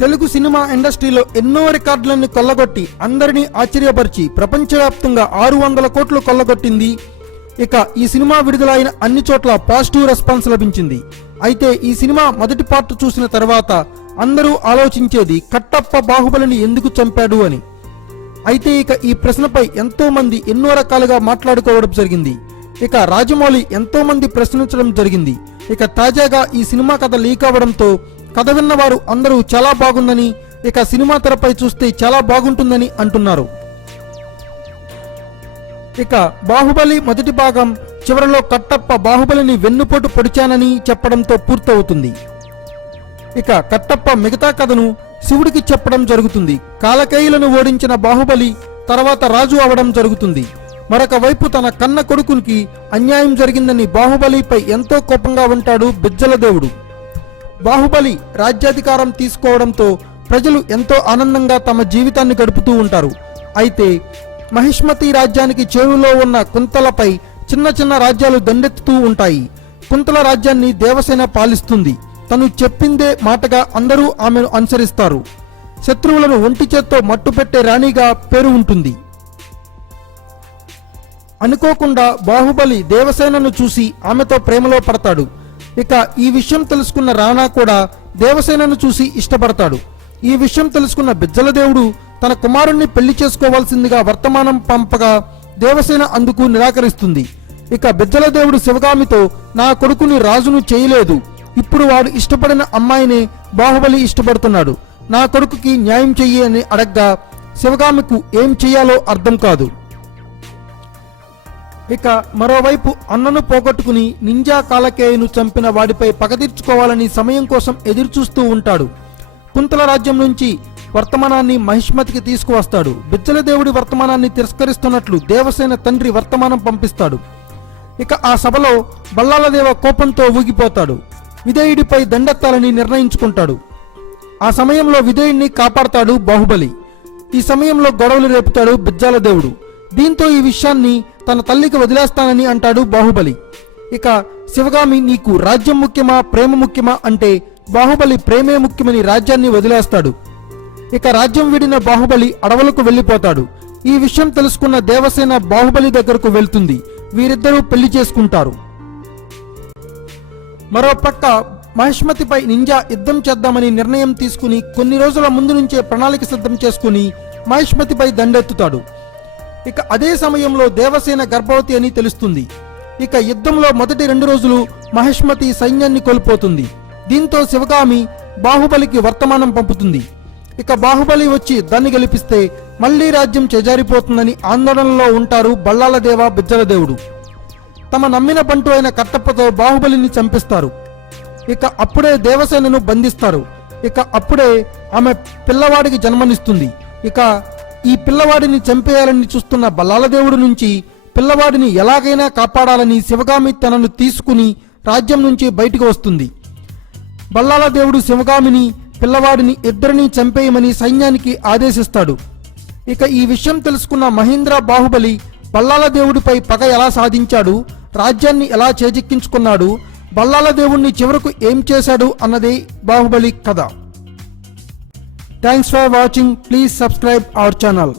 Telugu cinema ఇండస్ట్రీలో ఎన్నో రికార్డులను కొల్లగొట్టి అందరినీ ఆశ్చర్యపరిచి ప్రపంచవ్యాప్తంగా 600 కోట్లు కొల్లగొట్టింది. ఇక ఈ సినిమా విడుదలైన అన్ని చోట్ల పాజిటివ్ రెస్పాన్స్ లభించింది. అయితే ఈ సినిమా మొదటి పార్ట్ చూసిన తర్వాత అందరూ ఆలోచించేది కట్టప్ప బాహుబలిని ఎందుకు చంపాడు అని. అయితే ఇక ఈ ప్రశ్నపై ఎంతో మంది ఎన్నో రకాలుగా మాట్లాడుకోవడం జరిగింది. ఇక రాజమౌళి ఎంతో మంది ప్రశ్నించడం జరిగింది. ఇక తాజాగా ఈ సినిమా కథ లీక్ అవ్వడంతో కథ విన్నవారు అందరూ చాలా బాగుందని, ఇక సినిమా తెరపై చూస్తే చాలా బాగుంటుందని అంటున్నారు. ఇక బాహుబలి మొదటి భాగం చివరిలో కట్టప్ప బాహుబలిని వెన్నుపోటు పొడిచానని చెప్పడంతో పూర్తవుతుంది. ఇక కట్టప్ప మిగతా కథను శివుడికి చెప్పడం జరుగుతుంది. కాలకేయులను ఓడించిన బాహుబలి తర్వాత రాజు అవడం జరుగుతుంది. మరొక వైపు తన కన్న కొడుకునికి అన్యాయం జరిగిందని బాహుబలిపై ఎంతో కోపంగా ఉంటాడు బిజ్జల దేవుడు. బాహుబలి రాజ్యాధికారం తీసుకోవడంతో ప్రజలు ఎంతో ఆనందంగా తమ జీవితాన్ని గడుపుతూ ఉంటారు. అయితే మహిష్మతి రాజ్యానికి చేరువలో ఉన్న కుంతలపై చిన్న చిన్న రాజ్యాలు దండెత్తుతూ ఉంటాయి. కుంతల రాజ్యాన్ని దేవసేన పాలిస్తుంది. తను చెప్పిందే మాటగా అందరూ ఆమెను అనుసరిస్తారు. శత్రువులను ఒంటి చేత్తో మట్టుపెట్టే రాణిగా పేరు ఉంటుంది. అనుకోకుండా బాహుబలి దేవసేనను చూసి ఆమెతో ప్రేమలో పడతాడు. ఇక ఈ విషయం తెలుసుకున్న రాణా కూడా దేవసేనను చూసి ఇష్టపడతాడు. ఈ విషయం తెలుసుకున్న బిజ్జల దేవుడు తన కుమారుణ్ణి పెళ్లి చేసుకోవాల్సిందిగా వర్తమానం పంపగా దేవసేన అందుకు నిరాకరిస్తుంది. ఇక బిజ్జల దేవుడు శివగామితో నా కొడుకుని రాజును చేయలేదు, ఇప్పుడు వాడు ఇష్టపడిన అమ్మాయినే బాహుబలి ఇష్టపడుతున్నాడు, నా కొడుకుకి న్యాయం చెయ్యి అని అడగ్గా శివగామికు ఏం చెయ్యాలో అర్థం కాదు. ఇక మరోవైపు అన్నను పోగొట్టుకుని నింజా కాలకేయును చంపిన వాడిపై పగ తీర్చుకోవాలని సమయం కోసం ఎదురుచూస్తూ ఉంటాడు. కుంతల రాజ్యం నుంచి వర్తమానాన్ని మహిష్మతికి తీసుకువస్తాడు. బిజ్జల దేవుడి వర్తమానాన్ని తిరస్కరిస్తున్నట్లు దేవసేన తండ్రి వర్తమానం పంపిస్తాడు. ఇక ఆ సభలో బల్లాలదేవ కోపంతో ఊగిపోతాడు. విధేయుడిపై దండెత్తాలని నిర్ణయించుకుంటాడు. ఆ సమయంలో విధేయుడిని కాపాడతాడు బాహుబలి. ఈ సమయంలో గొడవలు రేపుతాడు బిజ్జల దేవుడు. దీంతో ఈ విషయాన్ని తన తల్లికి వదిలేస్తానని అంటాడు బాహుబలి. ఇక శివగామి నీకు రాజ్యం ముఖ్యమా ప్రేమ ముఖ్యమా అంటే బాహుబలి ప్రేమే ముఖ్యమని రాజ్యాన్ని వదిలేస్తాడు. ఇక రాజ్యం విడిన బాహుబలి అడవులకు వెళ్లిపోతాడు. ఈ విషయం తెలుసుకున్న దేవసేన బాహుబలి దగ్గరకు వెళ్తుంది. వీరిద్దరూ పెళ్లి చేసుకుంటారు. మరోపక్క మహిష్మతిపై నింజా యుద్ధం చేద్దామని నిర్ణయం తీసుకుని కొన్ని రోజుల ముందు నుంచే ప్రణాళిక సిద్ధం చేసుకుని మహిష్మతిపై దండెత్తుతాడు. ఇక అదే సమయంలో దేవసేన గర్భవతి అని తెలుస్తుంది. ఇక యుద్ధంలో మొదటి 2 రోజులు మహిష్మతి సైన్యాన్ని కోల్పోతుంది. దీంతో శివగామి బాహుబలికి వర్తమానం పంపుతుంది. ఇక బాహుబలి వచ్చి దాన్ని గెలిపిస్తే మళ్లీ రాజ్యం చేజారిపోతుందని ఆందోళనలో ఉంటారు బల్లాలదేవ బిజ్జల దేవుడు. తమ నమ్మిన బంటు అయిన కట్టప్పతో బాహుబలిని చంపిస్తారు. ఇక అప్పుడే దేవసేనను బంధిస్తారు. ఇక అప్పుడే ఆమె పిల్లవాడికి జన్మనిస్తుంది. ఇక ఈ పిల్లవాడిని చంపేయాలని చూస్తున్న బల్లాలదేవుడు నుంచి పిల్లవాడిని ఎలాగైనా కాపాడాలని శివగామి తనను తీసుకుని రాజ్యం నుంచి బయటకు వస్తుంది. బల్లాలదేవుడు శివగామిని పిల్లవాడిని ఇద్దరిని చంపేయమని సైన్యానికి ఆదేశిస్తాడు. ఇక ఈ విషయం తెలుసుకున్న మహేంద్ర బాహుబలి బల్లాలదేవుడిపై పగ ఎలా సాధించాడు, రాజ్యాన్ని ఎలా చేజిక్కించుకున్నాడు, బల్లాలదేవుడిని చివరకు ఏం చేశాడు అన్నదే బాహుబలి కథ. Thanks for watching. Please subscribe our channel.